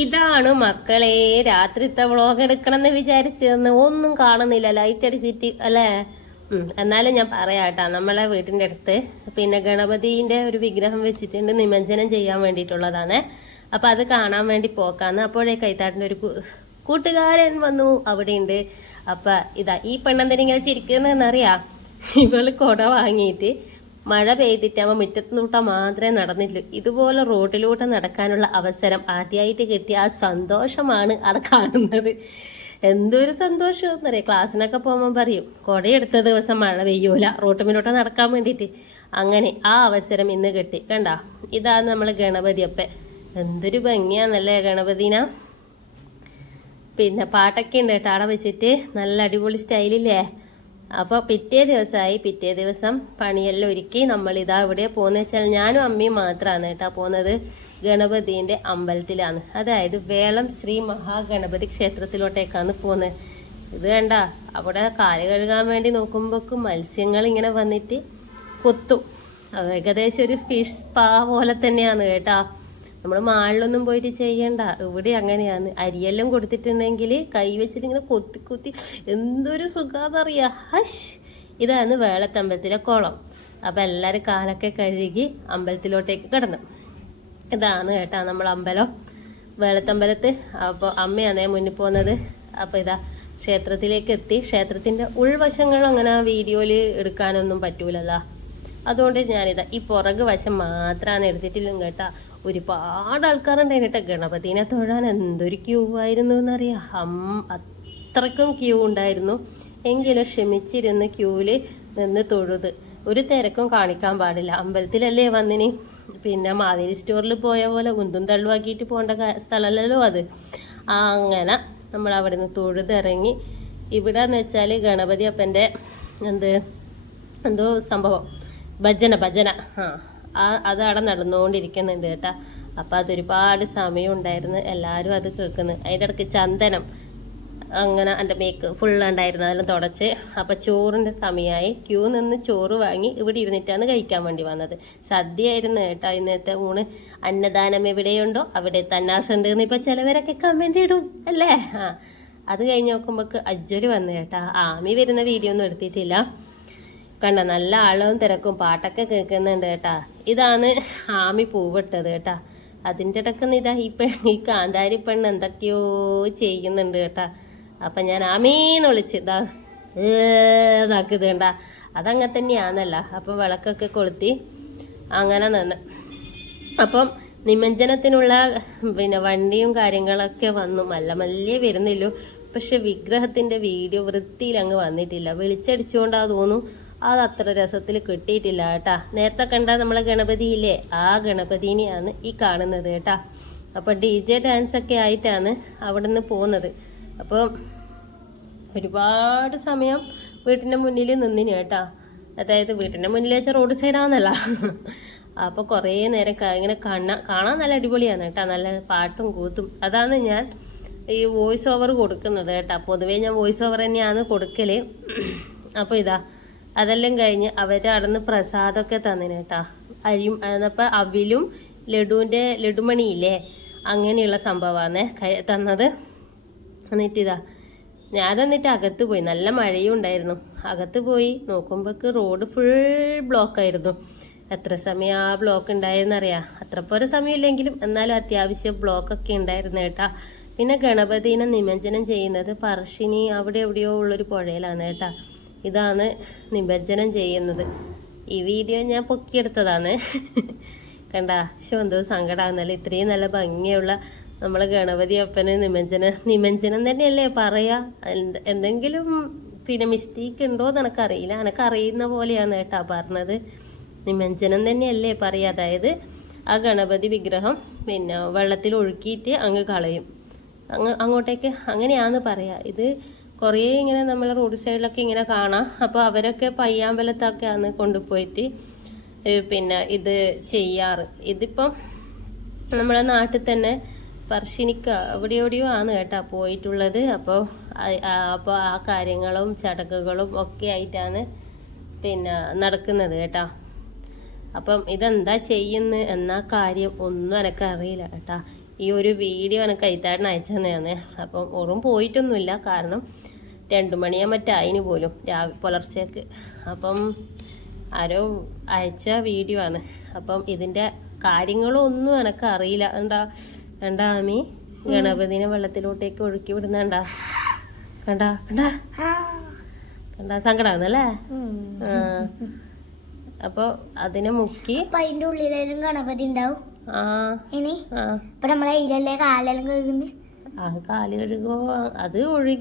ഇതാണ് മക്കളെ രാത്രിത്തെ വ്ളോഗ് എടുക്കണം എന്ന് വിചാരിച്ചതെന്ന് ഒന്നും കാണുന്നില്ല. ലൈറ്റ് അടിച്ചിട്ട് അല്ലേ? എന്നാലും ഞാൻ പറയാട്ടാ നമ്മളെ വീട്ടിന്റെ അടുത്ത് പിന്നെ ഗണപതിന്റെ ഒരു വിഗ്രഹം വെച്ചിട്ടുണ്ട്. നിമജ്ജനം ചെയ്യാൻ വേണ്ടിയിട്ടുള്ളതാണ്. അപ്പം അത് കാണാൻ വേണ്ടി പോക്കാന്ന്. അപ്പോഴേ കൈത്താട്ടിന്റെ ഒരു കൂട്ടുകാരൻ വന്നു. അവിടെയുണ്ട്. അപ്പം ഇതാ ഈ പെണ്ണെന്തിനെ ഇങ്ങനെ ചിരിക്കുന്നതെന്നറിയാം? ഇവൾ കുട വാങ്ങിയിട്ട് മഴ പെയ്തിട്ടാകുമ്പോൾ മുറ്റത്തുനൂട്ട മാത്രമേ നടന്നിട്ടുള്ളൂ ഇതുപോലെ റോഡിലൂടെ നടക്കാനുള്ള അവസരം ആദ്യമായിട്ട് കിട്ടിയ ആ സന്തോഷമാണ് അവിടെ കാണുന്നത്. എന്തൊരു സന്തോഷം എന്നറിയാം? ക്ലാസ്സിനൊക്കെ പോകുമ്പോൾ പറയും കുടയെടുത്ത ദിവസം മഴ പെയ്യൂല റോട്ടുമിലോട്ട് നടക്കാൻ വേണ്ടിയിട്ട്. അങ്ങനെ ആ അവസരം ഇന്ന് കിട്ടി. കണ്ട? ഇതാണ് നമ്മൾ ഗണപതി അപ്പൻ എന്തൊരു ഭംഗിയാണല്ലേ ഗണപതിനാ? പിന്നെ പാട്ടൊക്കെ ഉണ്ട് കേട്ടോ അവിടെ വെച്ചിട്ട്. നല്ല അടിപൊളി സ്റ്റൈലില്ലേ? അപ്പോൾ പിറ്റേ ദിവസമായി പിറ്റേ ദിവസം പണിയെല്ലാം ഒരുക്കി നമ്മൾ ഇതാ ഇവിടെ പോകുന്നത് വെച്ചാൽ ഞാനും അമ്മയും മാത്രമാണ് കേട്ടോ പോകുന്നത് ഗണപതിന്റെ അമ്പലത്തിലാണ്. അതായത് വേളം ശ്രീ മഹാഗണപതി ക്ഷേത്രത്തിലോട്ടേക്കാണ് പോകുന്നത് ഇത് കണ്ട അവിടെ കാൽ കഴുകാൻ വേണ്ടി നോക്കുമ്പോഴേക്കും മത്സ്യങ്ങൾ ഇങ്ങനെ വന്നിട്ട് കൊത്തും. ഏകദേശം ഒരു ഫിഷ് സ്പാ പോലെ തന്നെയാണ് കേട്ടോ. നമ്മൾ മാളിലൊന്നും പോയിട്ട് ചെയ്യണ്ട. ഇവിടെ അങ്ങനെയാണ്. അരിയെല്ലാം കൊടുത്തിട്ടുണ്ടെങ്കിൽ കൈ വെച്ചിട്ട് ഇങ്ങനെ കൊത്തി കൊത്തി എന്തൊരു സുഖാന്നറിയാ ഹഷ്. ഇതാണ് വേളത്തമ്പലത്തിലെ കുളം. അപ്പം എല്ലാവരും കാലൊക്കെ കഴുകി അമ്പലത്തിലോട്ടേക്ക് കിടന്നു. ഇതാണ് കേട്ടാ നമ്മൾ അമ്പലം. വേളത്തമ്പലത്ത്. അപ്പോൾ അമ്മയാണേ മുന്നിൽ പോകുന്നത്. അപ്പോൾ ഇതാ ക്ഷേത്രത്തിലേക്ക് എത്തി. ക്ഷേത്രത്തിന്റെ ഉൾവശങ്ങൾ അങ്ങനെ വീഡിയോയിൽ എടുക്കാനൊന്നും പറ്റൂലല്ലോ. അതുകൊണ്ട് ഞാനിതാ ഈ പുറക് വശം മാത്രമാണ് എടുത്തിട്ടില്ലെന്ന് കേട്ടാ. ഒരുപാട് ആൾക്കാരുണ്ടായിരുന്നു കേട്ടോ. ഗണപതിനെ തൊഴാൻ എന്തൊരു ക്യൂ ആയിരുന്നു എന്നറിയാം ഹം അത്രക്കും ക്യൂ ഉണ്ടായിരുന്നു. എങ്കിലും ക്ഷമിച്ചിരുന്ന് ക്യൂവിൽ നിന്ന് തൊഴുത്. ഒരു തിരക്കും കാണിക്കാൻ പാടില്ല. അമ്പലത്തിലല്ലേ വന്നിനി? പിന്നെ മാവേലി സ്റ്റോറിൽ പോയ പോലെ ഉന്തും തള്ളുവാക്കിയിട്ട് പോകേണ്ട സ്ഥലമല്ലല്ലോ അത്. അങ്ങനെ നമ്മൾ അവിടെ നിന്ന് തൊഴുതിറങ്ങി. ഇവിടെ എന്ന് വെച്ചാൽ ഗണപതി അപ്പന്റെ എന്ത് എന്തോ സംഭവം. ഭജന ഭജന. ആ അത് അവിടെ നടന്നുകൊണ്ടിരിക്കുന്നുണ്ട് കേട്ടാ. അപ്പോൾ അതൊരുപാട് സമയം ഉണ്ടായിരുന്നു എല്ലാവരും അത് കേൾക്കുന്നു. അതിന്റെ ഇടയ്ക്ക് ചന്ദനം അങ്ങനെ എന്റെ മേക്ക് ഫുൾ ഉണ്ടായിരുന്നു. അതെല്ലാം തുടച്ച് അപ്പോൾ ചോറിന്റെ സമയമായി. ക്യൂ നിന്ന് ചോറ് വാങ്ങി ഇവിടെ ഇരുന്നിട്ടാണ് കഴിക്കാൻ വേണ്ടി വന്നത്. സദ്യയായിരുന്നു കേട്ടോ. ഇന്നത്തെ ഊണ് അന്നദാനം എവിടെയുണ്ടോ അവിടെ തന്നാസുണ്ട് എന്ന് ഇപ്പം ചിലവരൊക്കെ കമന്റ് ഇടും അല്ലേ? ആ അത് കഴിഞ്ഞ് നോക്കുമ്പോൾ അജ്ജൊരു വന്നു കേട്ടോ. ആമി വരുന്ന വീഡിയോ ഒന്നും എടുത്തിട്ടില്ല. കണ്ട? നല്ല ആളവും തിരക്കും. പാട്ടൊക്കെ കേൾക്കുന്നുണ്ട് കേട്ടാ. ഇതാണ് ആമി പൂവിട്ടത് കേട്ടാ. അതിന്റെ ഇടയ്ക്ക് ഇതാ ഈ പെണ്ണ് ഈ കാന്താരി പെണ്ണ് എന്തൊക്കെയോ ചെയ്യുന്നുണ്ട് കേട്ടാ. അപ്പം ഞാൻ ആമീന്ന് വിളിച്ച് ഇതാ ഏതാക്കിത് കണ്ട. അതങ്ങനെ തന്നെയാണല്ല അപ്പം വിളക്കൊക്കെ കൊളുത്തി അങ്ങനെ നിന്ന്. അപ്പം നിമഞ്ജനത്തിനുള്ള പിന്നെ വണ്ടിയും കാര്യങ്ങളൊക്കെ വന്നു. മല്ല മല്ലേ വരുന്നില്ലു. പക്ഷെ വിഗ്രഹത്തിന്റെ വീഡിയോ വൃത്തിയിൽ അങ്ങ് വന്നിട്ടില്ല. വിളിച്ചടിച്ചുകൊണ്ടാ തോന്നുന്നു. അത് അത്ര രസത്തിൽ കിട്ടിയിട്ടില്ല കേട്ടാ. നേരത്തെ കണ്ട നമ്മളെ ഗണപതി ഇല്ലേ ആ ഗണപതിനെയാണ് ഈ കാണുന്നത് കേട്ടാ. അപ്പൊ ഡി ജെ ഡാൻസ് ഒക്കെ ആയിട്ടാണ് അവിടെ നിന്ന് പോകുന്നത്. അപ്പോൾ ഒരുപാട് സമയം വീട്ടിന്റെ മുന്നിൽ നിന്നിന് കേട്ടാ. അതായത് വീട്ടിന്റെ മുന്നിൽ വെച്ചാൽ റോഡ് സൈഡാന്നല്ല അപ്പോൾ കുറേ നേരം ഇങ്ങനെ കാണാൻ കാണാൻ നല്ല അടിപൊളിയാണ് കേട്ടോ. നല്ല പാട്ടും കൂത്തും. അതാണ് ഞാൻ ഈ വോയിസ് ഓവർ കൊടുക്കുന്നത് കേട്ടോ. പൊതുവേ ഞാൻ വോയിസ് ഓവർ തന്നെയാണ് കൊടുക്കൽ. അപ്പോൾ ഇതാ അതെല്ലാം കഴിഞ്ഞ് അവർ അവിടുന്ന് പ്രസാദമൊക്കെ തന്നിന് കേട്ടാ. അരിയും അപ്പോൾ അവിലും ലഡുവിന്റെ ലഡുമണിയില്ലേ? അങ്ങനെയുള്ള സംഭവമാണ് തന്നത്. എന്നിട്ട് ഇതാ ഞാൻ എന്നിട്ട് അകത്ത് പോയി. നല്ല മഴയും ഉണ്ടായിരുന്നു. അകത്ത് പോയി നോക്കുമ്പോഴേക്ക് റോഡ് ഫുൾ ബ്ലോക്കായിരുന്നു എത്ര സമയം ആ ബ്ലോക്ക് ഉണ്ടായെന്നറിയാം? അത്ര പോലെ സമയമില്ലെങ്കിലും എന്നാലും അത്യാവശ്യം ബ്ലോക്കൊക്കെ ഉണ്ടായിരുന്നു കേട്ടാ. പിന്നെ ഗണപതിനെ നിമജ്ജനം ചെയ്യുന്നത് പറശ്ശിനി അവിടെ എവിടെയോ ഉള്ളൊരു പുഴയിലാണ് കേട്ടാ. ഇതാണ് നിമജ്ജനം ചെയ്യുന്നത്. ഈ വീഡിയോ ഞാൻ പൊക്കിയെടുത്തതാണ്. കണ്ട ശോ എന്തോ സങ്കടമാകുന്നല്ലോ ഇത്രയും നല്ല ഭംഗിയുള്ള നമ്മളെ ഗണപതി അപ്പന് നിമജ്ജനം നിമജ്ജനം തന്നെയല്ലേ പറയാ? എന്ത് എന്തെങ്കിലും പിന്നെ മിസ്റ്റേക്ക് ഉണ്ടോ എന്ന് എനിക്കറിയില്ല. എനിക്കറിയുന്ന പോലെയാണ് കേട്ടാ പറഞ്ഞത്. നിമജ്ജനം തന്നെയല്ലേ പറയാ. അതായത് ആ ഗണപതി വിഗ്രഹം പിന്നെ വെള്ളത്തിൽ ഒഴുക്കിയിട്ട് അങ്ങ് കളയും. അങ്ങ് അങ്ങോട്ടേക്ക് അങ്ങനെയാണെന്ന് പറയാ. ഇത് കുറേ ഇങ്ങനെ നമ്മൾ റോഡ് സൈഡിലൊക്കെ ഇങ്ങനെ കാണാം. അപ്പോൾ അവരൊക്കെ പയ്യാമ്പലത്തൊക്കെയാണ് കൊണ്ടുപോയിട്ട് പിന്നെ ഇത് ചെയ്യാറ്. ഇതിപ്പം നമ്മളെ നാട്ടിൽ തന്നെ പർശിനിക്ക അവിടെ എവിടെയോ ആണ് കേട്ടോ പോയിട്ടുള്ളത്. അപ്പോൾ അപ്പോൾ ആ കാര്യങ്ങളും ചടങ്ങുകളും ഒക്കെ ആയിട്ടാണ് പിന്നെ നടക്കുന്നത് കേട്ടോ. അപ്പം ഇതെന്താ ചെയ്യുന്നത്? എന്നാ കാര്യം? ഒന്നും എനിക്കറിയില്ല കേട്ടാ. ഈ ഒരു വീഡിയോ എനിക്ക് കൈത്താടിന് അയച്ചു തന്നെയാണ് അപ്പം ഓറും പോയിട്ടൊന്നുമില്ല. കാരണം രണ്ടു മണിയാ മറ്റായിന് പോലും രാവിലെ പുലർച്ചയ്ക്ക് അപ്പം ആരോ അയച്ച വീഡിയോ ആണ്. അപ്പം ഇതിന്റെ കാര്യങ്ങളൊന്നും എനിക്ക് അറിയില്ല. എന്താ കണ്ടാ മീ ഗണപതിനെ വെള്ളത്തിലോട്ടേക്ക് ഒഴുക്കി വിടുന്നണ്ടാ? കണ്ടാ കണ്ടാ? കണ്ടാ? സങ്കടാന്നല്ലേ? അപ്പൊ അപ്പോൾ അതിനെ മുക്കി അതിന്റെ ഉള്ളിലും ഗണപതി ഉണ്ടാവും. ഇനി ഇപ്പൊ നമ്മളെ ഇതിലല്ലേ കാലെല്ലാം കഴുകുന്നത് ആ കാൽ കഴുകോ അത് ഒഴുകി